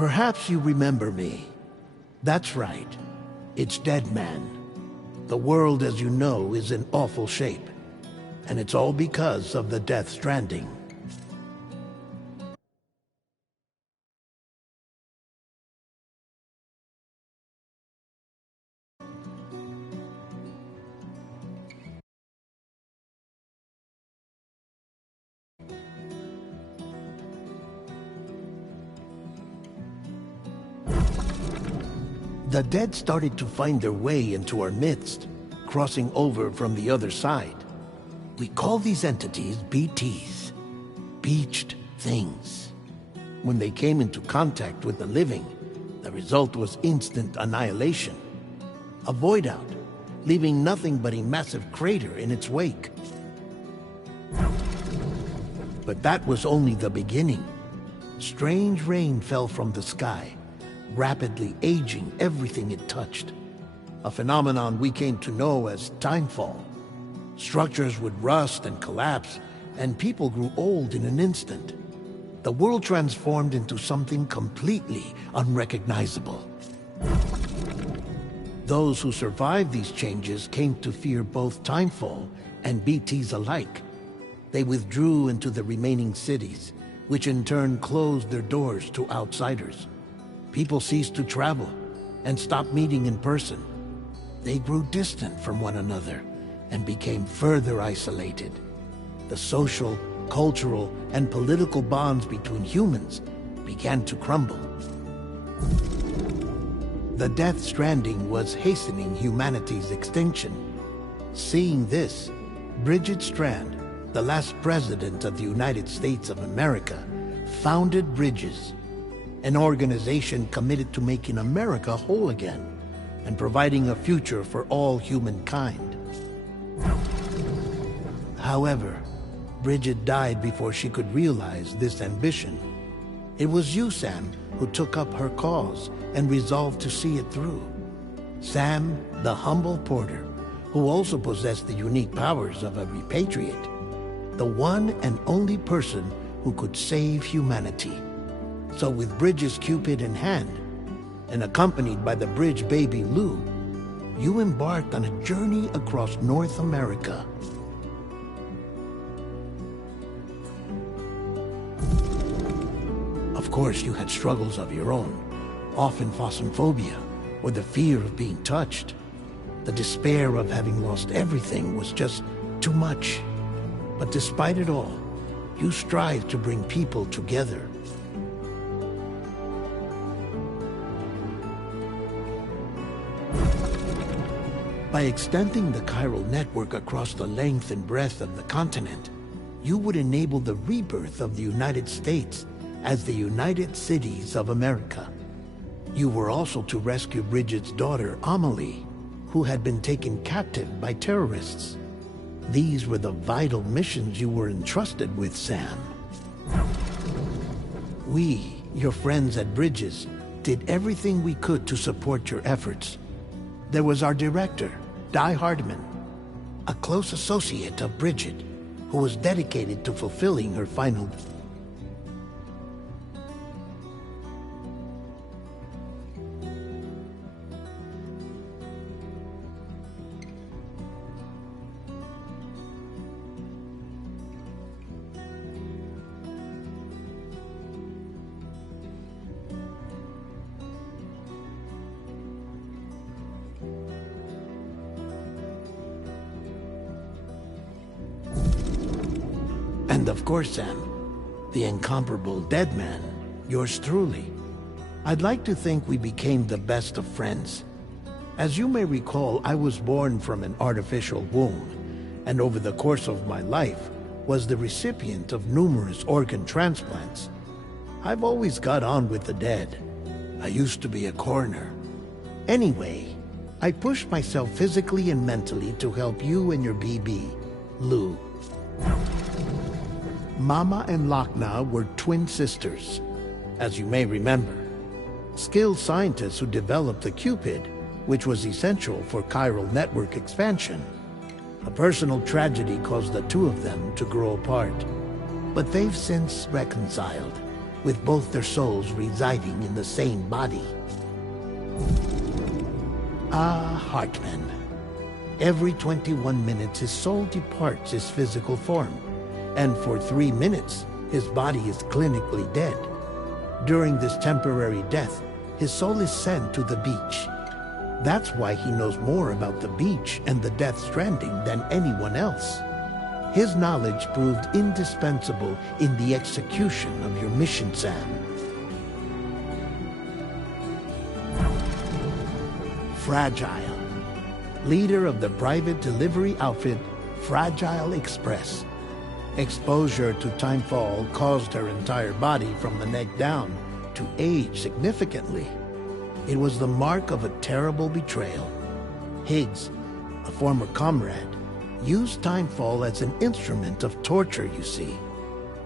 Perhaps you remember me. That's right. It's Dead Man. The world, as you know, is in awful shape. And it's all because of the Death Stranding. The dead started to find their way into our midst, crossing over from the other side. We call these entities BTs, Beached Things. When they came into contact with the living, the result was instant annihilation. A void out, leaving nothing but a massive crater in its wake. But that was only the beginning. Strange rain fell from the sky, rapidly aging everything it touched. A phenomenon we came to know as timefall. Structures would rust and collapse, and people grew old in an instant. The world transformed into something completely unrecognizable. Those who survived these changes came to fear both timefall and BTs alike. They withdrew into the remaining cities, which in turn closed their doors to outsiders. People ceased to travel and stopped meeting in person. They grew distant from one another and became further isolated. The social, cultural, and political bonds between humans began to crumble. The Death Stranding was hastening humanity's extinction. Seeing this, Bridget Strand, the last president of the United States of America, founded Bridges, an organization committed to making America whole again and providing a future for all humankind. However, Bridget died before she could realize this ambition. It was you, Sam, who took up her cause and resolved to see it through. Sam, the humble porter, who also possessed the unique powers of a repatriate, the one and only person who could save humanity. So with Bridges' Cupid in hand, and accompanied by the bridge baby Lou, you embarked on a journey across North America. Of course, you had struggles of your own, often phasmophobia, or the fear of being touched. The despair of having lost everything was just too much. But despite it all, you strived to bring people together. By extending the chiral network across the length and breadth of the continent, you would enable the rebirth of the United States as the United Cities of America. You were also to rescue Bridget's daughter, Amelie, who had been taken captive by terrorists. These were the vital missions you were entrusted with, Sam. We, your friends at Bridges, did everything we could to support your efforts. There was our director, Di Hardman, a close associate of Bridget, who was dedicated to fulfilling her final. And of course, Sam, the incomparable dead man, yours truly. I'd like to think we became the best of friends. As you may recall, I was born from an artificial womb, and over the course of my life was the recipient of numerous organ transplants. I've always got on with the dead. I used to be a coroner. Anyway, I pushed myself physically and mentally to help you and your BB, Lou. Mama and Lakna were twin sisters, as you may remember. Skilled scientists who developed the Cupid, which was essential for chiral network expansion. A personal tragedy caused the two of them to grow apart. But they've since reconciled, with both their souls residing in the same body. Hartman. Every 21 minutes his soul departs his physical form, and for 3 minutes his body is clinically dead. During this temporary death, his soul is sent to the beach. That's why he knows more about the beach and the Death Stranding than anyone else. His knowledge proved indispensable in the execution of your mission, Sam. Fragile. Leader of the private delivery outfit, Fragile Express. Exposure to timefall caused her entire body from the neck down to age significantly. It was the mark of a terrible betrayal. Higgs, a former comrade, used timefall as an instrument of torture, you see.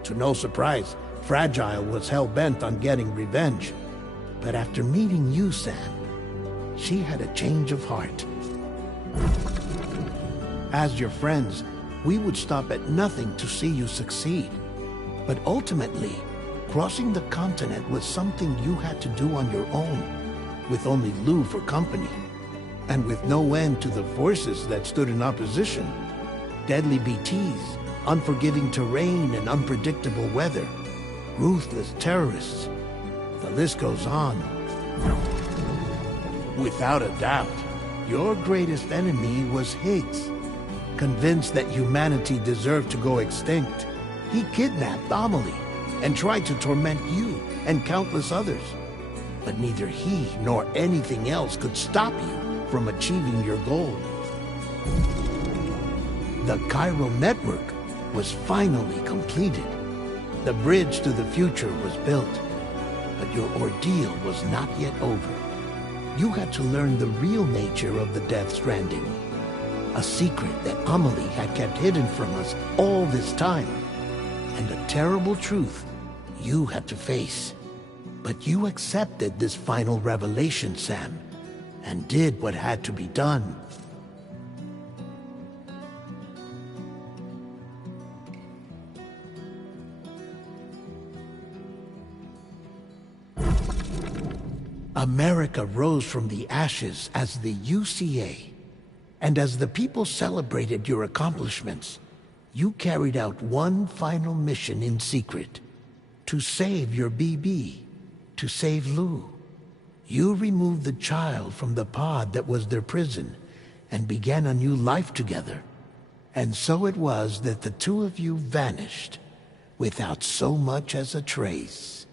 To no surprise, Fragile was hell-bent on getting revenge. But after meeting you, Sam, she had a change of heart. As your friends, we would stop at nothing to see you succeed. But ultimately, crossing the continent was something you had to do on your own, with only Lou for company, and with no end to the forces that stood in opposition. Deadly BTs, unforgiving terrain and unpredictable weather, ruthless terrorists. The list goes on. Without a doubt, your greatest enemy was Higgs. Convinced that humanity deserved to go extinct, he kidnapped Amelie and tried to torment you and countless others. But neither he nor anything else could stop you from achieving your goal. The chiral network was finally completed. The bridge to the future was built. But your ordeal was not yet over. You had to learn the real nature of the Death Stranding. A secret that Amelie had kept hidden from us all this time. And a terrible truth you had to face. But you accepted this final revelation, Sam, and did what had to be done. America rose from the ashes as the UCA. And as the people celebrated your accomplishments, you carried out one final mission in secret. To save your BB. To save Lou. You removed the child from the pod that was their prison and began a new life together. And so it was that the two of you vanished without so much as a trace.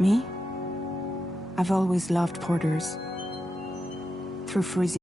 Me? I've always loved porters. Through freezing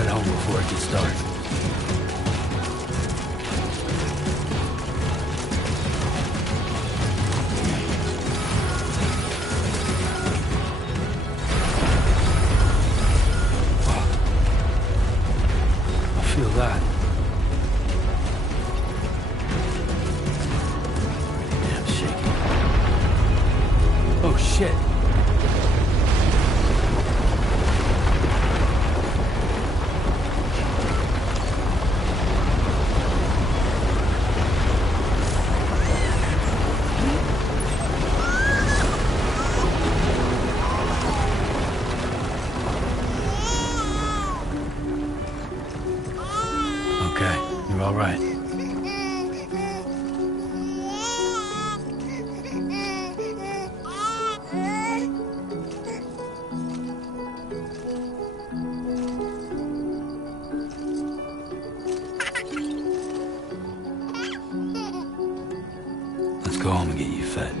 head home before it gets dark. I feel that. Damn shaky. Oh shit. You're all right. Let's go home and get you fed.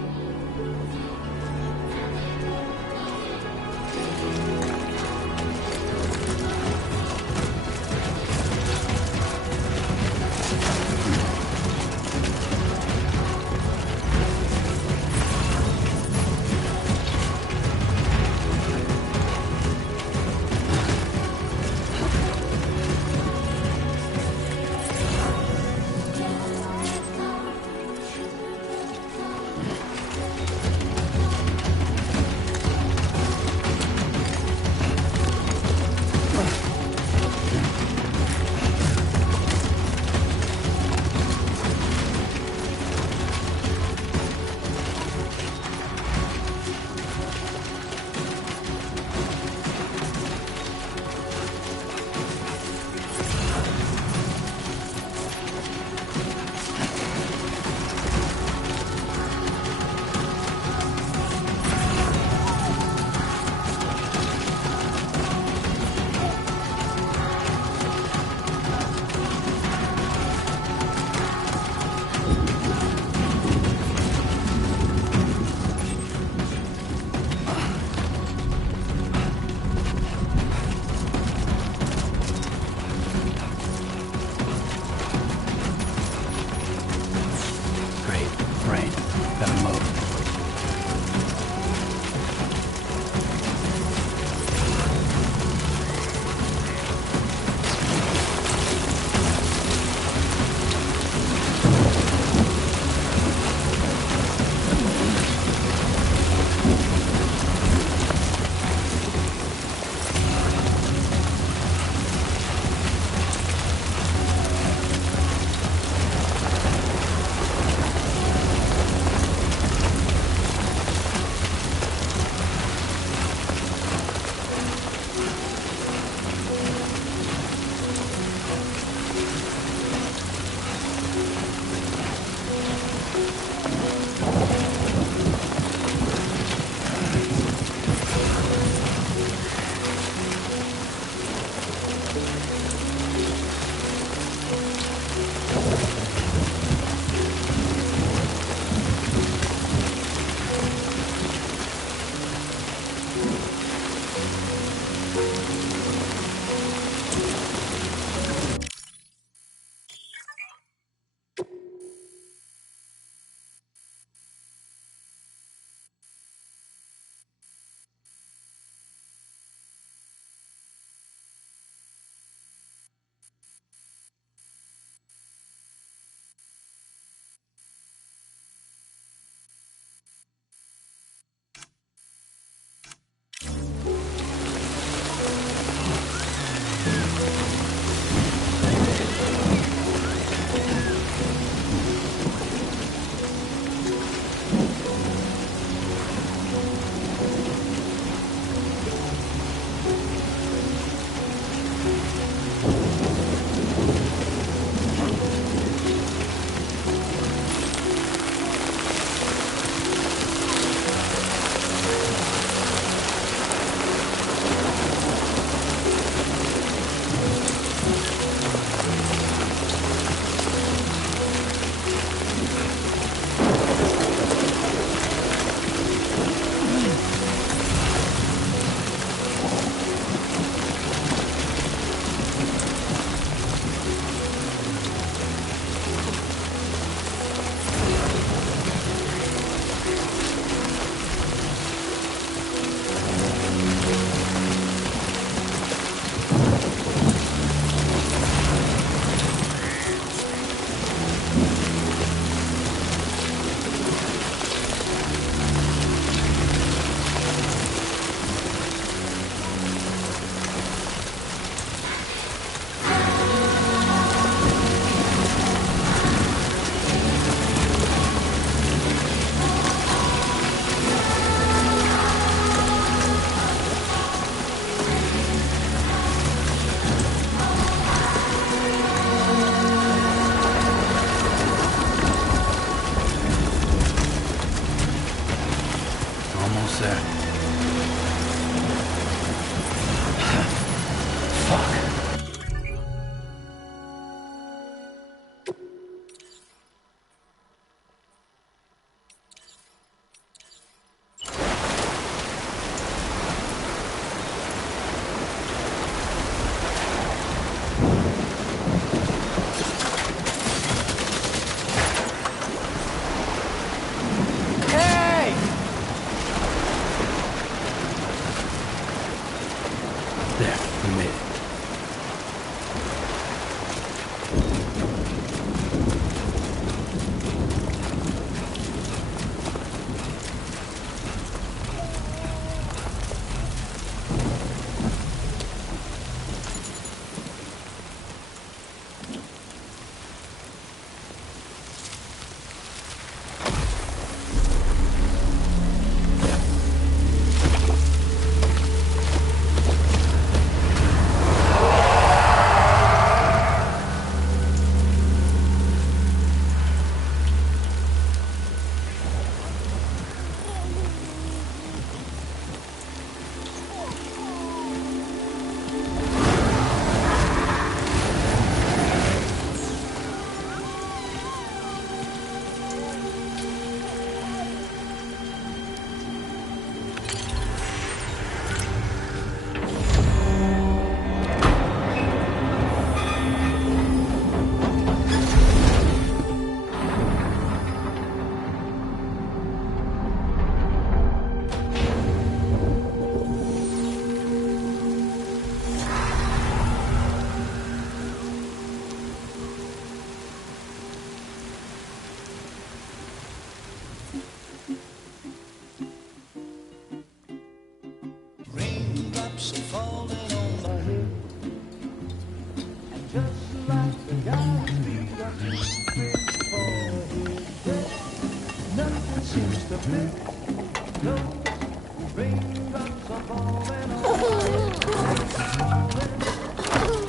There, we made it.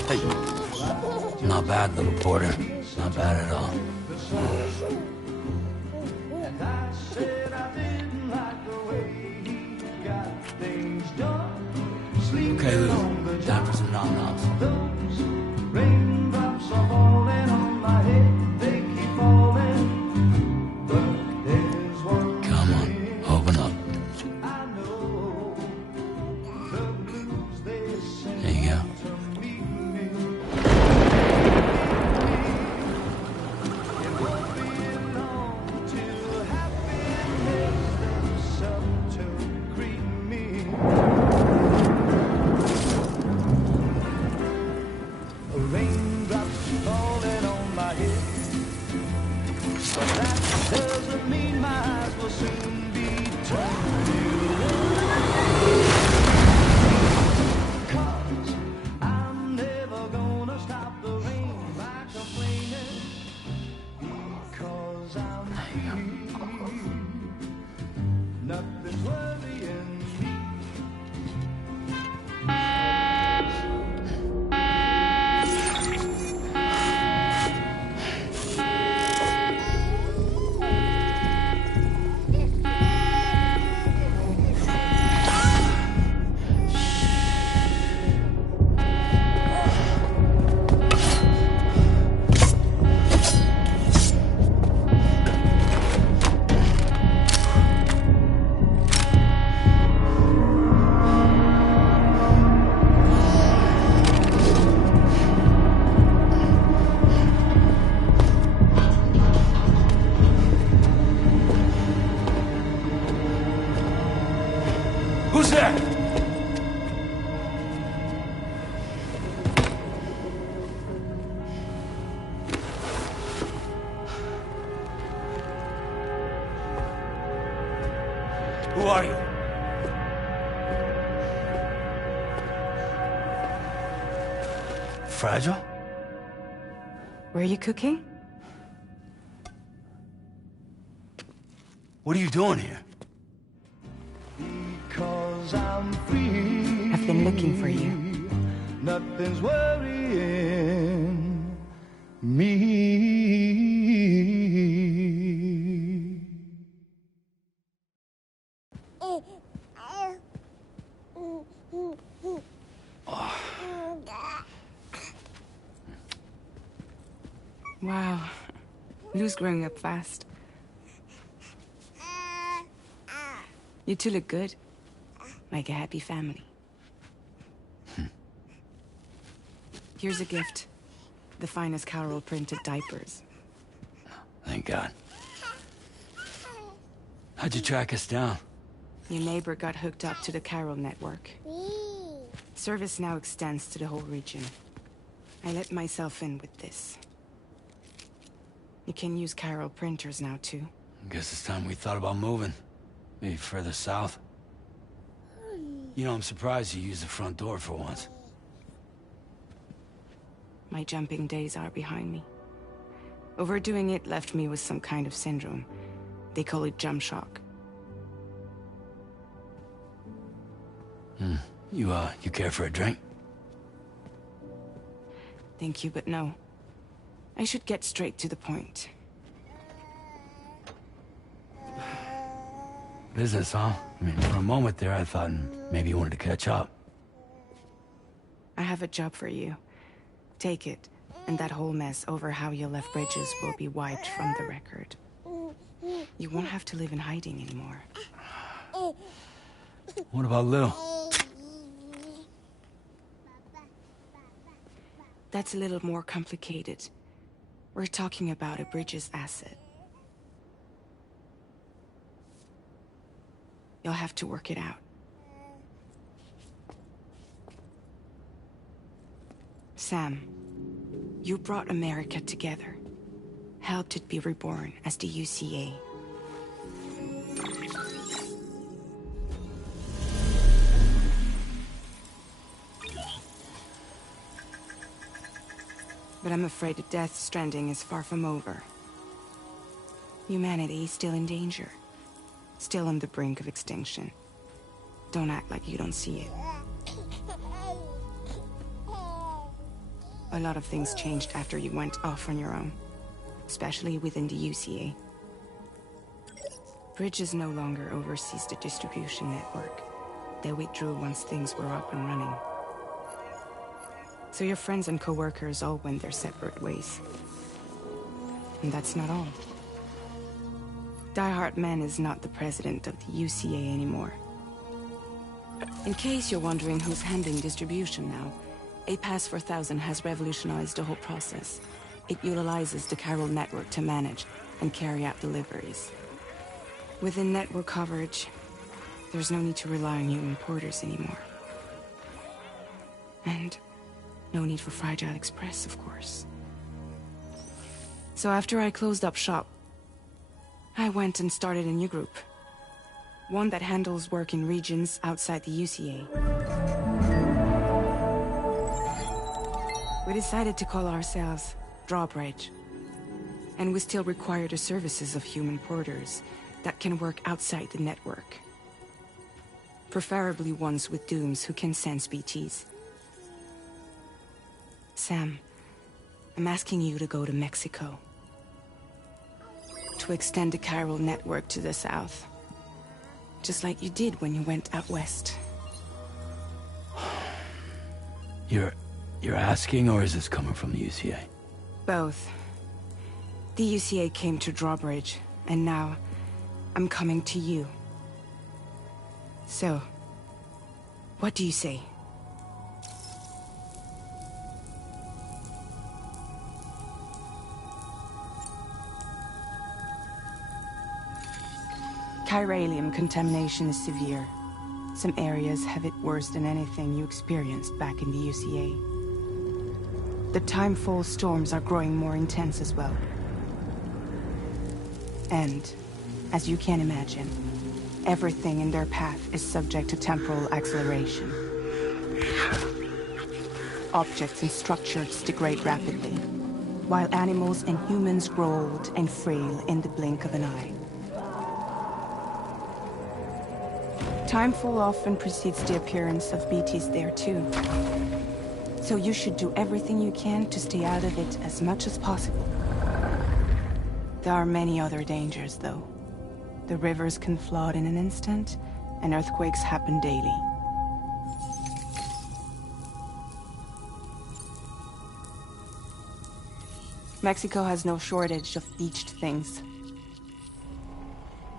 Hey, not bad, little porter. Not bad at all. Okay, Lou. Time for some nom-noms. Come on, open up. There you go. Who's there? Who are you? Fragile? Were you cooking? What are you doing here? I've been looking for you. Nothing's worrying me. Wow. Lou's growing up fast. You two look good. Like a happy family. Here's a gift. The finest Carol printed diapers. Thank God. How'd you track us down? Your neighbor got hooked up to the Carol network. Service now extends to the whole region. I let myself in with this. You can use Chiral printers now, too. Guess it's time we thought about moving. Maybe further south. You know, I'm surprised you used the front door for once. My jumping days are behind me. Overdoing it left me with some kind of syndrome. They call it jump shock. You care for a drink? Thank you, but no. I should get straight to the point. Business, huh? I mean, for a moment there, I thought maybe you wanted to catch up. I have a job for you. Take it, and that whole mess over how you left Bridges will be wiped from the record. You won't have to live in hiding anymore. What about Lil? That's a little more complicated. We're talking about a Bridges asset. You'll have to work it out. Sam, you brought America together. Helped it be reborn as the UCA. But I'm afraid the Death Stranding is far from over. Humanity is still in danger. Still on the brink of extinction. Don't act like you don't see it. A lot of things changed after you went off on your own. Especially within the UCA. Bridges no longer oversees the distribution network. They withdrew once things were up and running. So your friends and co-workers all went their separate ways. And that's not all. Die Hartman is not the president of the UCA anymore. In case you're wondering who's handling distribution now, a Pass 4000 has revolutionized the whole process. It utilizes the Chiral network to manage and carry out deliveries. Within network coverage, there's no need to rely on human porters anymore. And no need for Fragile Express, of course. So after I closed up shop, I went and started a new group. One that handles work in regions outside the UCA. We decided to call ourselves Drawbridge. And we still require the services of human porters that can work outside the network. Preferably ones with dooms who can sense BTs. Sam, I'm asking you to go to Mexico. To extend the Chiral network to the south. Just like you did when you went out west. You're asking, or is this coming from the UCA? Both. The UCA came to Drawbridge, and now I'm coming to you. So, what do you say? Chiralium contamination is severe. Some areas have it worse than anything you experienced back in the UCA. The timefall storms are growing more intense as well. And, as you can imagine, everything in their path is subject to temporal acceleration. Objects and structures degrade rapidly, while animals and humans grow old and frail in the blink of an eye. Timefall often precedes the appearance of BTs there too. So you should do everything you can to stay out of it as much as possible. There are many other dangers, though. The rivers can flood in an instant, and earthquakes happen daily. Mexico has no shortage of beached things.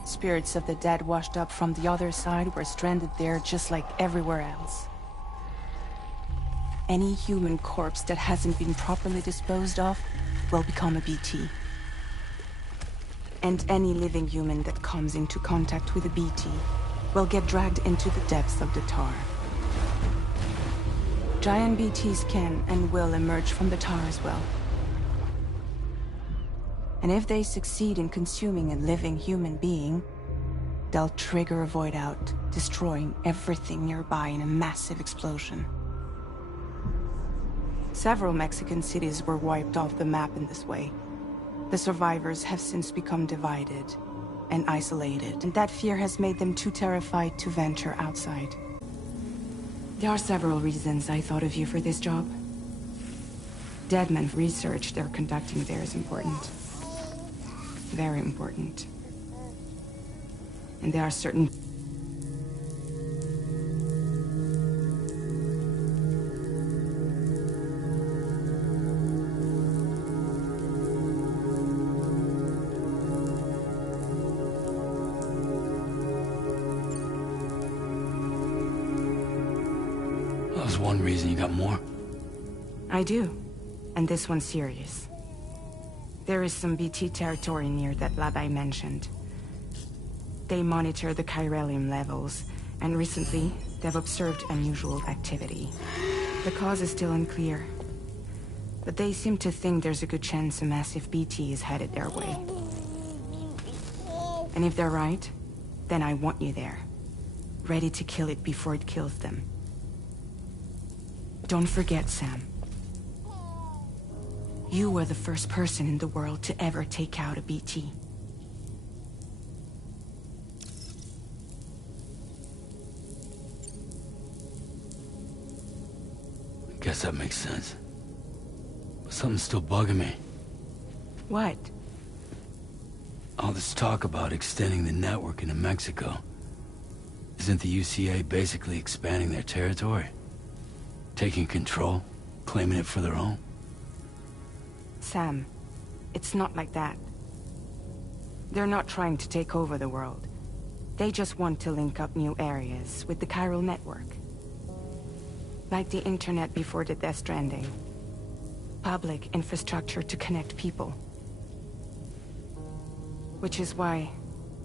Spirits of the dead washed up from the other side were stranded there just like everywhere else. Any human corpse that hasn't been properly disposed of will become a BT. And any living human that comes into contact with a BT will get dragged into the depths of the tar. Giant BTs can and will emerge from the tar as well. And if they succeed in consuming a living human being, they'll trigger a void out, destroying everything nearby in a massive explosion. Several Mexican cities were wiped off the map in this way. The survivors have since become divided and isolated, and that fear has made them too terrified to venture outside. There are several reasons I thought of you for this job. Deadman research they're conducting there is important. Very important. And there are certain... That was one reason. You got more? I do. And this one's serious. There is some BT territory near that lab I mentioned. They monitor the chiralium levels, and recently, they've observed unusual activity. The cause is still unclear, but they seem to think there's a good chance a massive BT is headed their way. And if they're right, then I want you there, ready to kill it before it kills them. Don't forget, Sam. You were the first person in the world to ever take out a BT. Guess that makes sense. But something's still bugging me. What? All this talk about extending the network into Mexico. Isn't the UCA basically expanding their territory? Taking control? Claiming it for their own? Sam, it's not like that. They're not trying to take over the world. They just want to link up new areas with the chiral network. Like the internet before the Death Stranding. Public infrastructure to connect people. Which is why,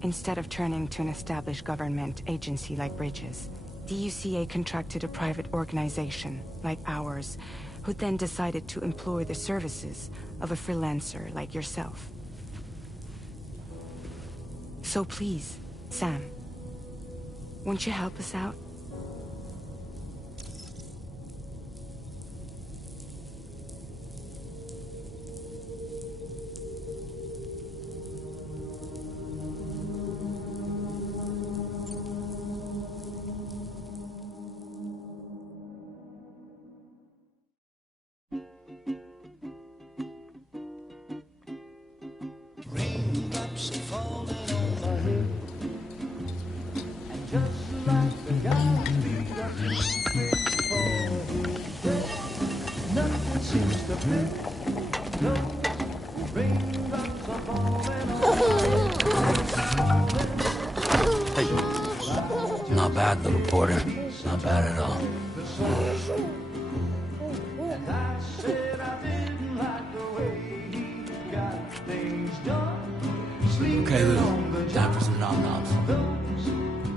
instead of turning to an established government agency like Bridges, the UCA contracted a private organization, like ours, who then decided to employ the services of a freelancer like yourself. So please, Sam, won't you help us out? Raindrops are falling on my head, and just like the guy's feet are moving for his bed, nothing seems to fit. No, raindrops are falling on my head. Hey. Not bad, little porter. Not bad at all. And I said I didn't like the way he got things done. Okay, Lou. Time for some nom-noms. Those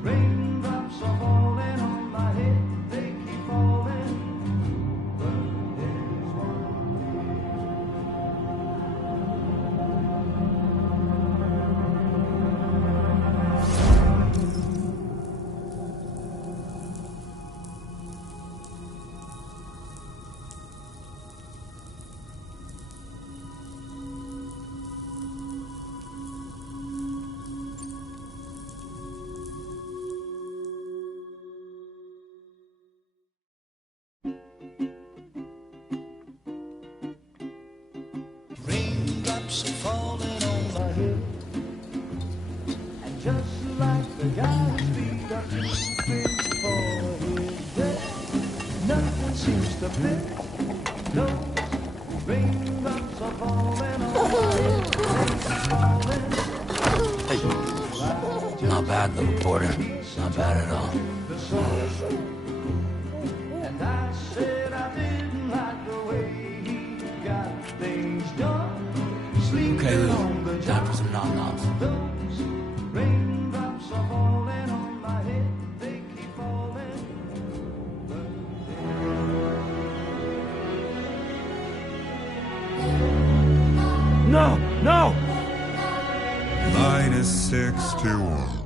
raindrops are falling on my head, they keep falling. But there's raindrops are falling on my head, and just like the guy's feet are moving for his bed, nothing seems to fit. No, raindrops are falling on my head, falling. Hey. Not bad, little porter. Not bad at all. And I said I didn't like the way he got things done. Okay, Lou. Time for some nom-noms. Those raindrops are falling on my head, they keep falling. But No! No! -61.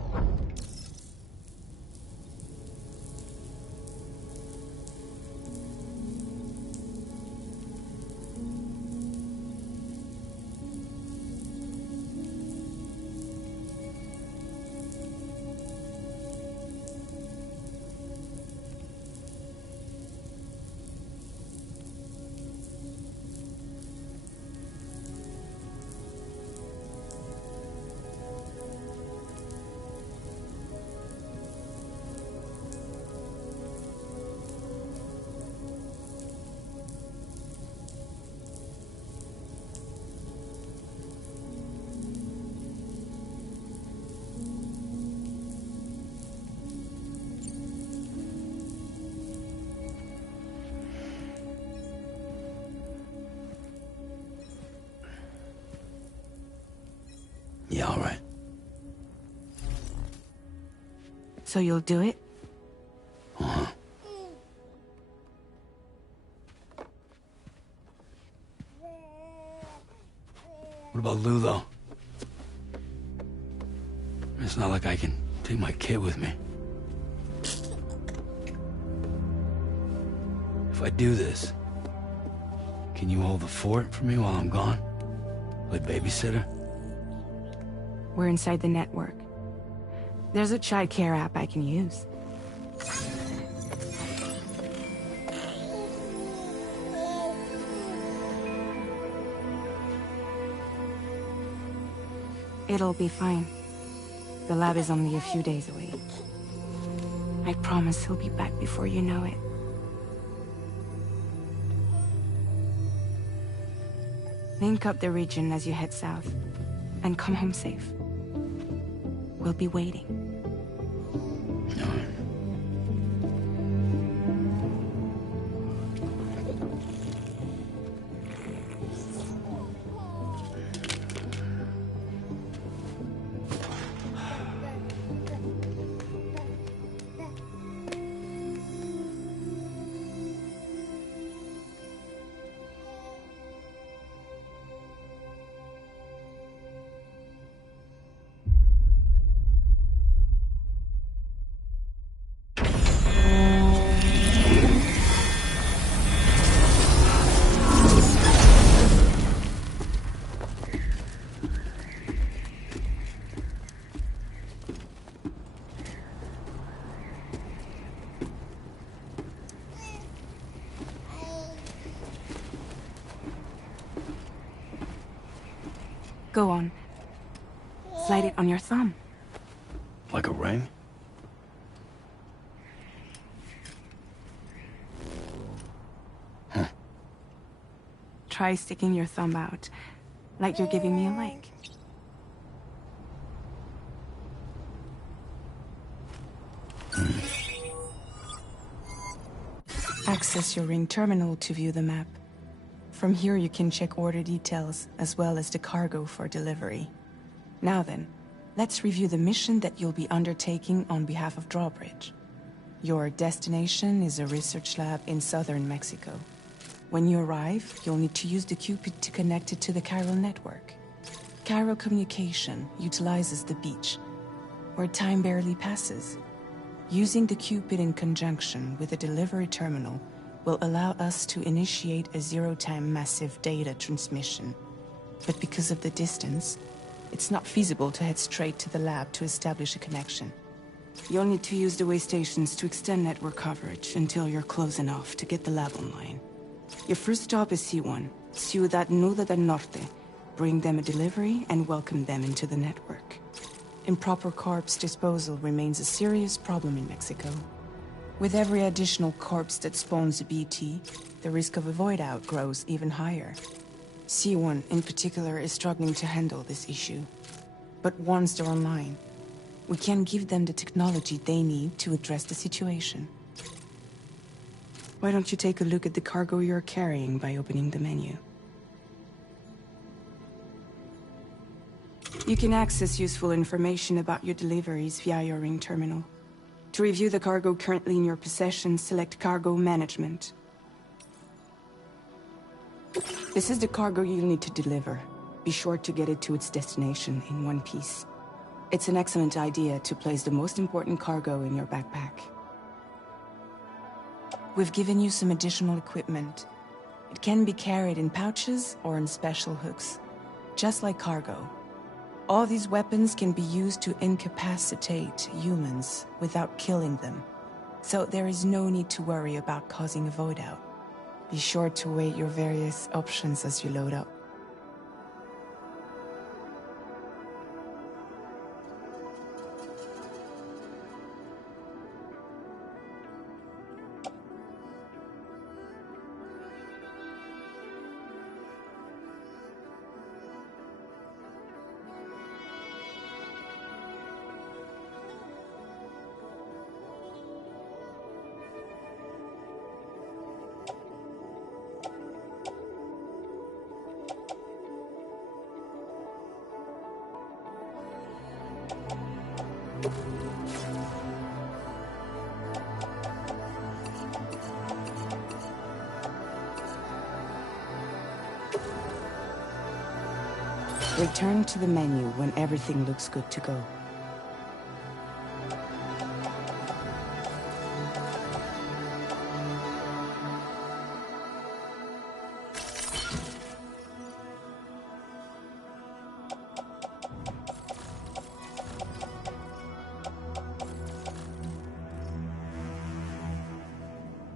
Yeah, all right. So you'll do it? Uh-huh. What about Lou, though? It's not like I can take my kid with me. If I do this, can you hold the fort for me while I'm gone? Play babysitter? We're inside the network. There's a child care app I can use. It'll be fine. The lab is only a few days away. I promise he'll be back before you know it. Link up the region as you head south, and come home safe. We'll be waiting. All right. Go on. Slide it on your thumb. Like a ring? Huh. Try sticking your thumb out, like you're giving me a like. Access your ring terminal to view the map. From here you can check order details, as well as the cargo for delivery. Now then, let's review the mission that you'll be undertaking on behalf of Drawbridge. Your destination is a research lab in southern Mexico. When you arrive, you'll need to use the Cupid to connect it to the chiral network. Chiral communication utilizes the beach, where time barely passes. Using the Cupid in conjunction with a delivery terminal will allow us to initiate a zero-time massive data transmission. But because of the distance, it's not feasible to head straight to the lab to establish a connection. You'll need to use the way stations to extend network coverage until you're close enough to get the lab online. Your first stop is C1, Ciudad Nuda del Norte. Bring them a delivery and welcome them into the network. Improper corpse disposal remains a serious problem in Mexico. With every additional corpse that spawns a BT, the risk of a void out grows even higher. C1 in particular is struggling to handle this issue. But once they're online, we can give them the technology they need to address the situation. Why don't you take a look at the cargo you're carrying by opening the menu? You can access useful information about your deliveries via your ring terminal. To review the cargo currently in your possession, select Cargo Management. This is the cargo you'll need to deliver. Be sure to get it to its destination in one piece. It's an excellent idea to place the most important cargo in your backpack. We've given you some additional equipment. It can be carried in pouches or in special hooks, just like cargo. All these weapons can be used to incapacitate humans without killing them, so there is no need to worry about causing a void out. Be sure to weigh your various options as you load up. Return to the menu when everything looks good to go.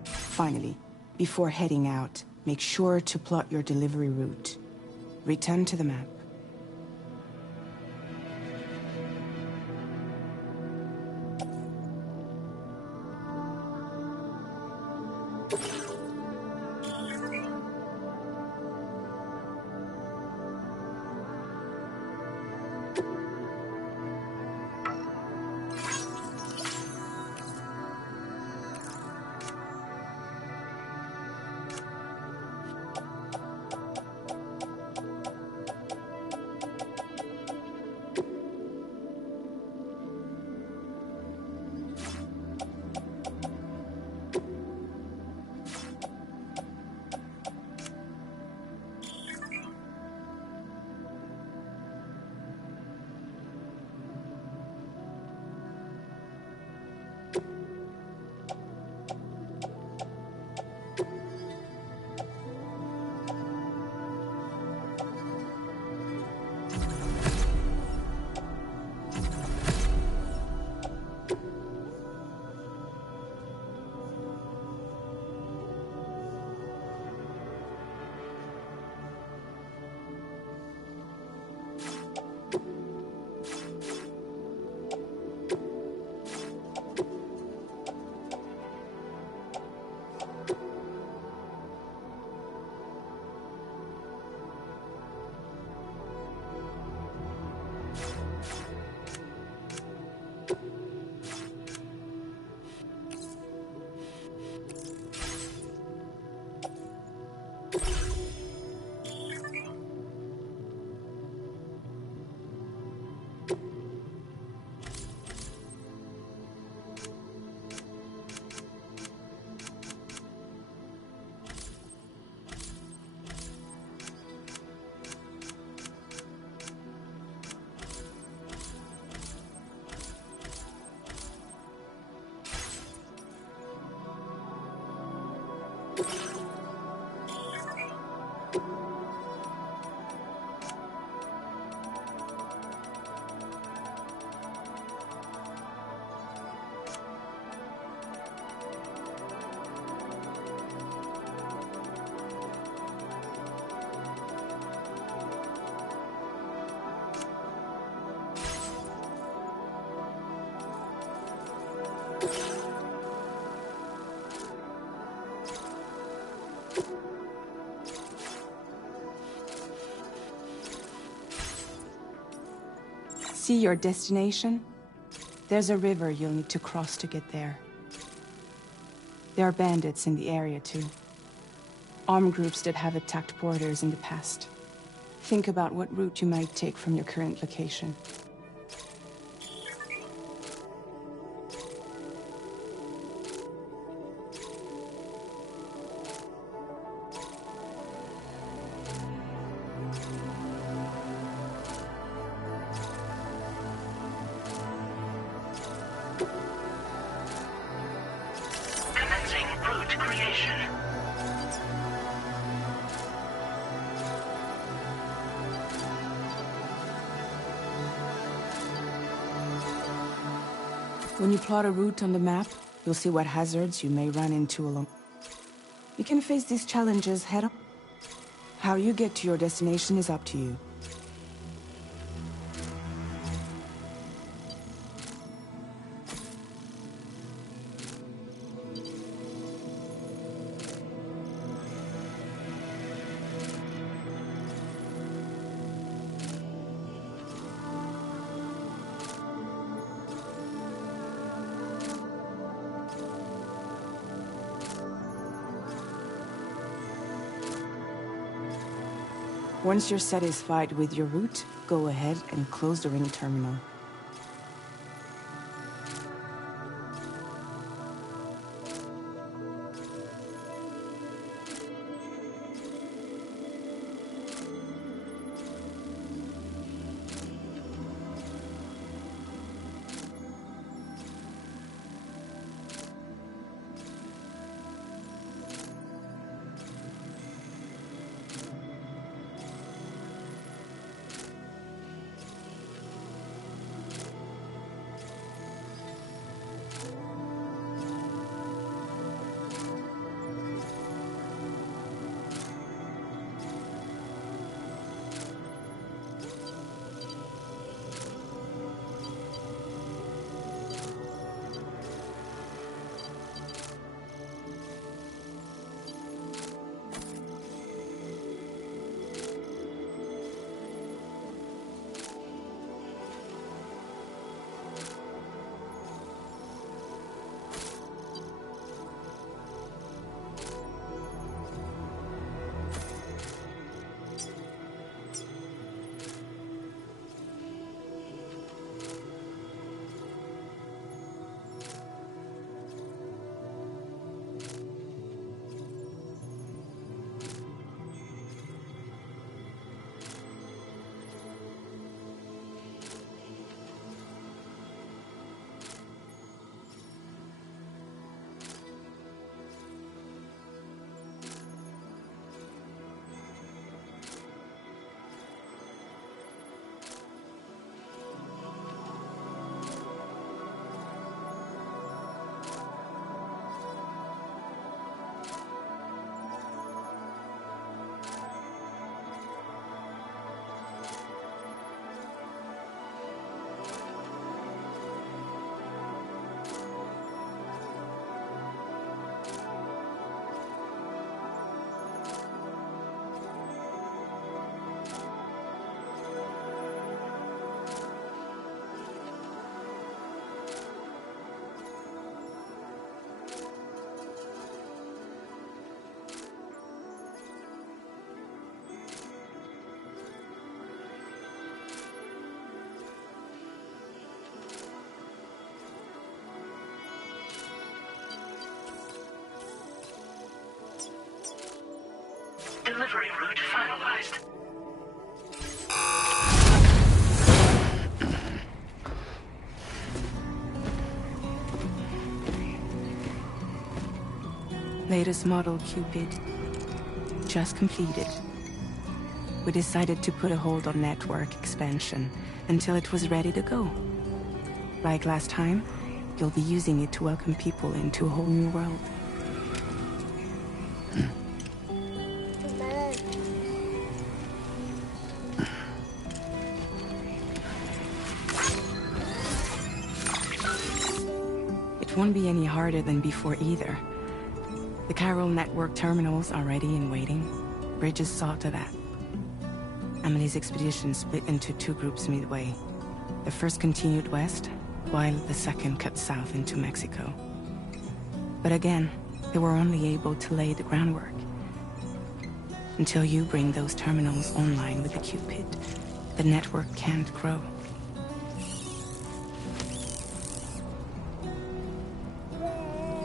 Finally, before heading out, make sure to plot your delivery route. Return to the map. See your destination? There's a river you'll need to cross to get there. There are bandits in the area too. Armed groups that have attacked borders in the past. Think about what route you might take from your current location. When you plot a route on the map, you'll see what hazards you may run into along. You can face these challenges head on. How you get to your destination is up to you. Once you're satisfied with your route, go ahead and close the ring terminal. Delivery route finalized. Latest model Cupid. Just completed. We decided to put a hold on network expansion until it was ready to go. Like last time, you'll be using it to welcome people into a whole new world. It won't be any harder than before either. The Chiral network terminals are ready and waiting. Bridges saw to that. Emily's expedition split into two groups midway. The first continued west, while the second cut south into Mexico. But again, they were only able to lay the groundwork. Until you bring those terminals online with the Cupid, the network can't grow.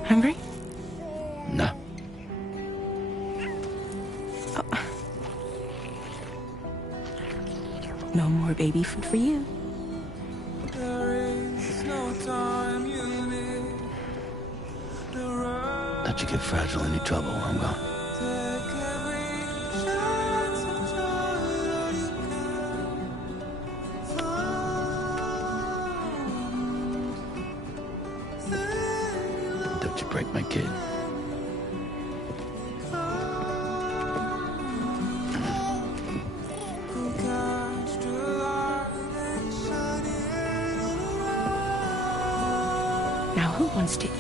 Hungry? No. Oh. No more baby food for you. Don't you get fragile any trouble while I'm gone. kid. Now who wants to eat?